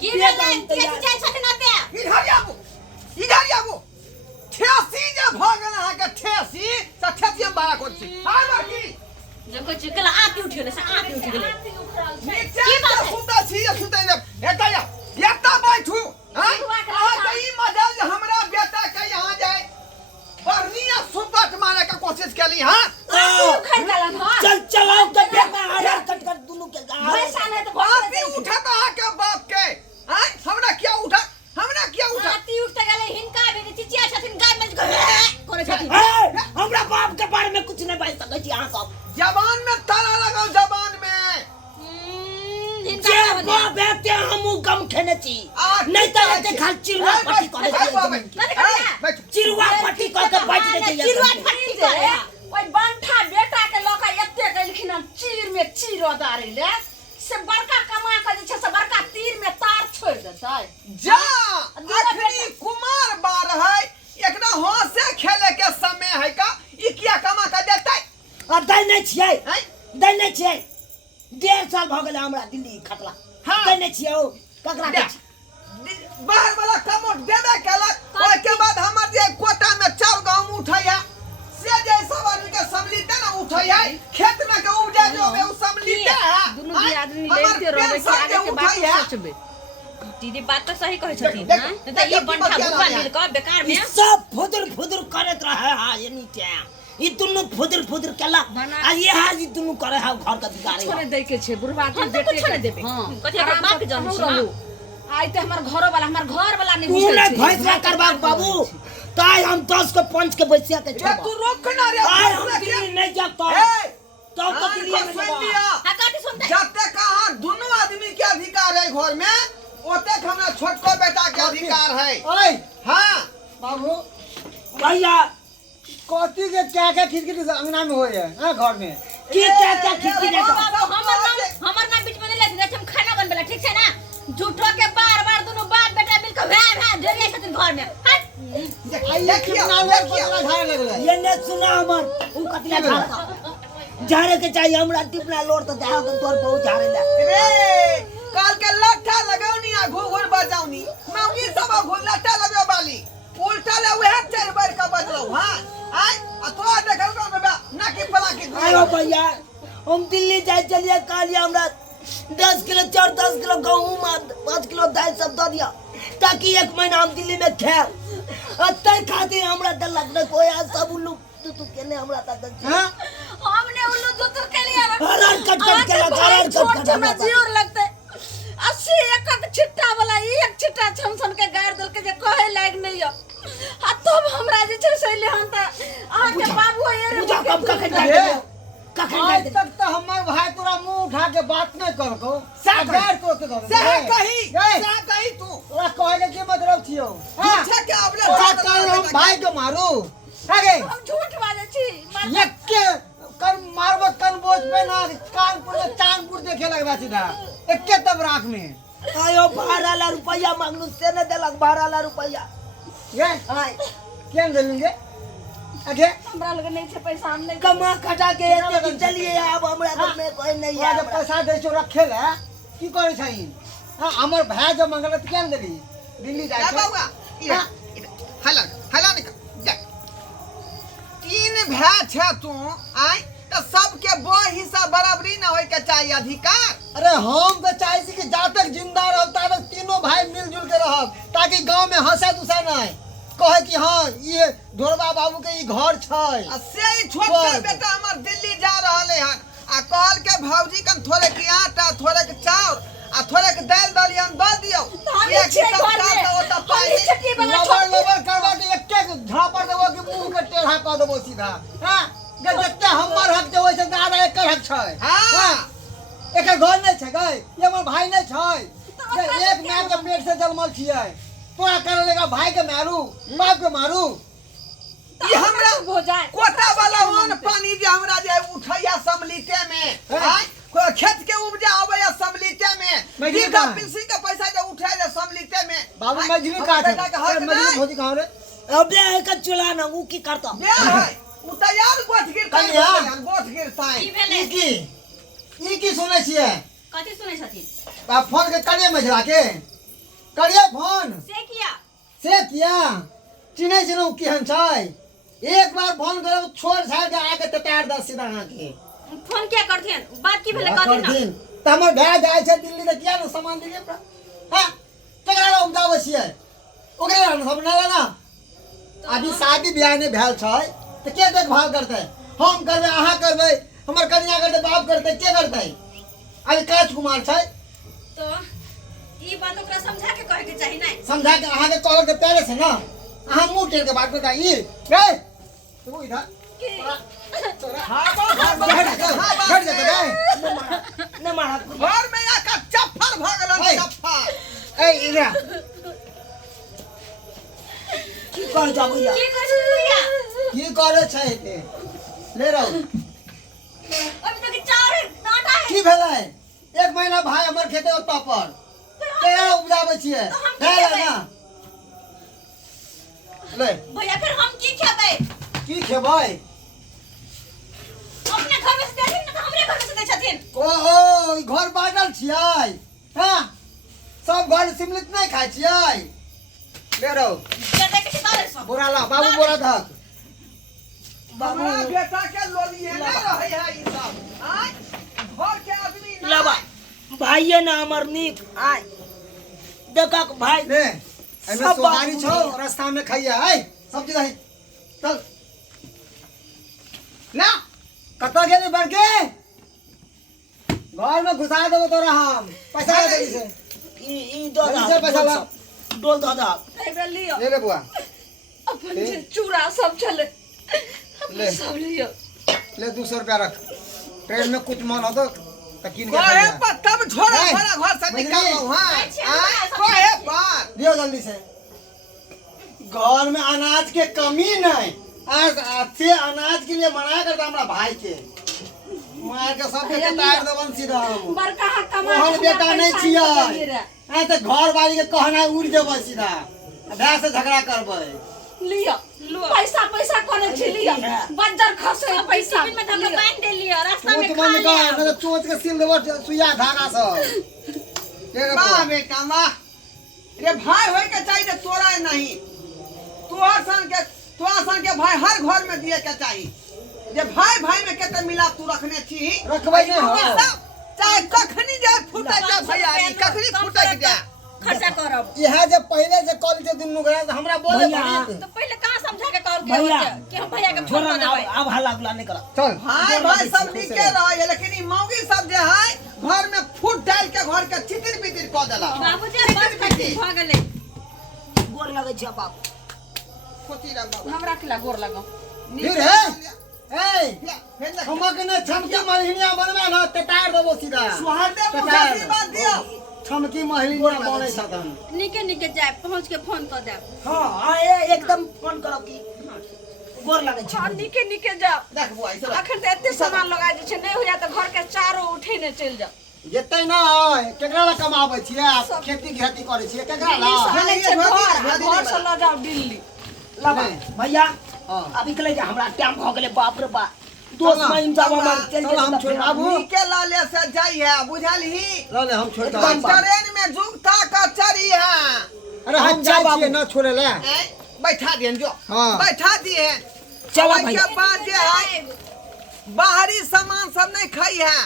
की भेलै ठेसी जाइ छथिन ओते इधर आबू ठेसी जे भ गेल अहाँके ठेसी से ठेसी बारा करछि हाय बाकी जे कोइ चीज केला आती उठ गेलै से आती उठ गेलै की बात सुता छी सुतै ने एता बैठू हां अहाँ ई मजाल जे हमरा बेटा के यहां जाय बरनिया सुपट मारे के कोशिश केली हां चल चलाओ के बेटा हरा कट कर दोनों के पैसा नहीं तो बाप भी उठा तो आके बाप के हां हमरा क्या उठा आती उठते गेलै हिनका भी चिचिया छथिन गाय में करे छथिन हमरा बाप के बारे में कुछ नहीं बाज सकै छी अहाँ सब जबान में ताला लगाओ जबान में हिनका जे बाप बेटे हमू गम खेने छी नहीं तो एते खाल चिरवा पट्टी करे छी चिरवा पट्टी क के बैठ दे छी चिरवा पट्टी करे ओइ बंठा बेटा के लोका एते गेलखिन चीर में चीरो दारे ले से बड़का कमा के जे छै से बड़का तीर में तार छोड़ देतै जा अखनी कुमार बार है एकरा हंसे खेले के समय है का ई किया कमा के देतै आ दै नहीं छियै 1.5 साल भ गेलै हमरा दिल्ली खटला दै नहीं छियै ओ ककरा के बाहर वाला कमोट देबे केलक ओइ के बाद हमर जे कोटा में चाउर गहूम उठैया से जे सब आदमी के सम्मिलित ना उठैया खेत में के उपजा जो उ सम्मिलित है दुनु भी आदमी लेते रहबे कि आगे के बात सोचबे दीदी बात तो सही कहै छथिन हां त ये बंठा भगवान मिल के बेकार में सब फुदर करत रहे हां एनी टाइम ई दुनु फुदर केला आ ये हां ई दुनु करे हां घर का बिगाड़े छोड़े दे के छे बुढ़वा के बेटे छोड़े देबे कथि के बाप जान छी आई ते हमर घर वाला नहीं तू बुझै नहीं फैसला करबा बाबू ताई हम 10 को 5 के बैसिया के छोड़ तू रोक ना रे ताई हम दिल्ली नहीं जाता तो दिल्ली में हां कथि सुनते जते कहां दोनों आदमी के अधिकार है घर में ओते हमरा छोटको बेटा के अधिकार है ओए हां बाबू भैया कथी के क्या खिड़की अंगना में होय है हां घर में क्या खिड़की देखो हमर ना बीच में नहीं ले हम खाना बनबेला ठीक छै ना झूठो के बार दोनों बाप बेटा मिल के भै ढेरिया छथिन घर में देखिए झाड़ लगले ये ने सुना हमर उ कतिया झाड़े के चाहिए हमरा टिपना लोड तो जाओ तो तोर बहुत झाड़े ला रे काल के लट्ठा लगाउनी आ घुघुर बजाउनी मौगी सब घुर लट्ठा लगबे वाली उल्टा ले वह चार बार का बजलो हां आय आ तो देखल को ना की पला की आयो भैया हम दिल्ली जाय चलिए काल हमरा 10 किलो चाउर 10 किलो गहूम 5 किलो दाल सब दे दिया ताकि 1 महीना हम दिल्ली में खाए अतै खातिर हमरा दलक न कोई सब उल्लू तू केने हमरा तक हां हमने उल्लू दुतुर के लिए हरार कट हमरा जीवर लगते 80 एक छिट्टा वाला एक छिट्टा छमसन के गाड़ दल के जे कहे लाग नहीं हो आ तब हमरा जे छै से ले हम त आ के बाबू ये पूजा कब आज तक तो हमर भाई तोरा मुंह उठा के बात नहीं करको सागर तो कही तू तोरा कहे के मतलब छियो अच्छा के अबले हम भाई के मारू आगे हम झूठ बाजे छी एक के कर मारबो कन बोझ पे ना कानपुर में चांदपुर देखे लगबा सीधा एके तब राख में आयो 12,000 रुपया मांगनु से न देलक 12,000 रुपया ये आय केन देलुंगे आगे हमरा लगे नहीं छै पैसा हम नहीं कमा खटा के एते चलिए अब हमरा घर में कोई नहीं है जब पैसा दे छो रखे ले की करे छई हां हमर भाई जो मंगल त केन देली दिल्ली जाय ए बाबूआ हला निकल देख 3 भाई छ तू आय त सबके बो हिस्सा बराबरी न होय के चाहिए अधिकार अरे हम तो चाहे छी कि जब तक जिंदा रहब तब तक तीनों भाई मिलजुल के रहब ताकि गांव में हंसा दुसा नहीं कहे कि हां ये ढोरबा बाबू के ई घर छै से ही छोटका बेटा हमर दिल्ली जा रहले हन आ कहल के भौजी कन थोड़े के आटा थोड़े के चाउर आ थोड़े के दाल दलियन द दियो एक ही सब काम तो त पाई लबर करबा के एक झापर देबो कि मुंह के टेढ़ा क देबो सीधा हां जते हमर हक जे होय छै दादा एकर हक छै हां एकर घर नहीं छै गई ये हमर भाई नहीं छै एक मां के पेट से जन्मल छियै तोरा कर लेगा भाई के मारू बाप के मारू ई हमरा हो जाए कोटा वाला वन पानी जे हमरा जे उठैया सम्मिलिते में हां खेत के उपजा आवे या सम्मिलिते में बीघा पिलसी के पैसा जे उठै जे सम्मिलिते में बाबू मजली का है मजली भोजी कहां रे अबे एक चुला ना उ की करता बे है उ तैयार गोठ गिर गोठ गिरताई की भेले ई की सुनै छियै कथि सुनै छथिन बा फोन के कने मझरा के करिए फोन से किया से किया चिन्है छलहुँ केहन छै एक बार फोन करब छोड़ छाड़ के आके तैयार दस सीधा अहाँ के फोन क्या करथिन बात की भेले कहथिन ना दिन त हमर भाय जाइ छै दिल्ली त किया न सामान दिलिए हमरा हां केकरा लग उपजाबै छियै ओकरा लग सब ना ना अभी शादी ब्याह ने भेल छै त के देखभाल करतै हम करबै अहाँ करबै हमर कन्या करतै बाप करतै के करतै अभी राजकुमार छै तो ई बात ओकरा समझा के कहे के चाही नहीं समझा के अहाँ के कहल के पहले से ना अहाँ मुंह टेढ़ के बात करता ई रे तू इधर बैठ जा न मारा घर में आका चप्पल भ गेल है। चप्पल ए इधर की कर जा भैया की कर छी भैया की करे छै के ले रहो अभी तक चार डाटा है की भेलै एक महीना भाई हमर खेते ओतऽ पर केना उपजाबै छियै तो हम की है खेबै? ना ले भैया फिर हम की खेबै की खेबै अपने घर में से देथिन ना तो हमरे घर में से दै छथिन ओ घर बाटल छियै हां सब घर सिमलित नहीं खाइ छियै ले रहो के देखे छी तारे सब बोरा ला बाबू बोरा धक हमरा बेटा के लोलिए नहीं रहे है ई सब आय घर के आदमी ना लबा भाइये ना हमर नीक आय देखा भाई ले एमे सब सोहारी बाबू छौ ने। रास्ता में खाइए है सब चीज है चल ना कतऽ गेली बड़के घर में घुसा देबो तोरा हम पैसा दे दे से ई दो जल्दी से पैसा ला। डोल दो दा एकरा लियो ले ले बुआ अपन जे चूड़ा सब चले ले। सब लियो ले 200 रुपया रख ट्रेन में कुछ मन हो तो किन के कहे खाइए। पर तब झोरा नहीं। भरा घर से बुझली? निकालो हां अच्छा, आय अच्छा, कहे पर दियो जल्दी से घर में अनाज के कमी नहीं आज अच्छे अनाज के लिए मना करता हमरा भाई के मार के सब के तार देबन सीधा हम बड़का हा कमा ओहन बेटा नहीं छियै आ त घर वाली के कहना उड़ जेबै सीधा भाई से झगड़ा करबै लियो पैसा पैसा कोने छी लियो बंजर खसे पैसा में धक बांध दे लियो रास्ता में चोच खा बंद कर लियो न त चोच के सिल देबो सुइया धागा से वाह बेटा वाह रे भाई होय के चाहिए तोरा नहीं तोरा सन के भाई हर घर में दिए के चाहिए जे भाई भाई में केते मिलाप तू रखने छी रखबै नहीं हो सब चाहे कखनी जाए फुटै जाए भैया ई कखनी फुटै जाए खर्चा करब इहा जे पहले जे कॉल के दुनु गया त हमरा बोले भैया। पड़ी तो पहले कहां समझा के कर भैया। के हम भैया के फोन छोरा कर ना देबै अब हल्ला गुला नहीं करा चल भाई भाई सब निके रहे लेकिन ई मौगी सब जे है घर में फुट डाल के घर के चितिर बितिर क देला बाबूजी बस खटी भ गेलै गोर लगे छै बाप खोती रे बाबू हमरा खिला गोर लगाओ फिर है ए हमक ने छमकी महीनिया बनबा न तटार देबो सीधा सुहार दे मुझे बात दियो छमकी महीनिया बनै छथन निके निके जाए पहुंच के फोन कर देब हां हां एकदम फोन करो की गोर लगे छै हां निके निके जा देख बुआ ई सब अखन त एते सामान लगा दै छै नहीं होया त घर के चारो उठे ने चल जा जेतै ना केकरा ला कमाबै छियै खेती खेती करै छियै केकरा ला चले छै घर से ल जाओ दिल्ली लबा भैया हां अभी कले जा हमरा टाइम भ गेले बाप रे बाप दोस्त महिम सब हमर चल चल हम छोड़ बाबू निके लाले से जाई है बुझलही ल ले हम छोड़ एकदम दे ट्रेन में जुगता का चरी है अरे हम अच्छा जाय बाबू। छियै ना छोड़े ले बैठा दियन जो हाँ। बैठा दिए चलो ओइ के भैया बाद जे है बाहरी सामान सब नहीं खाई है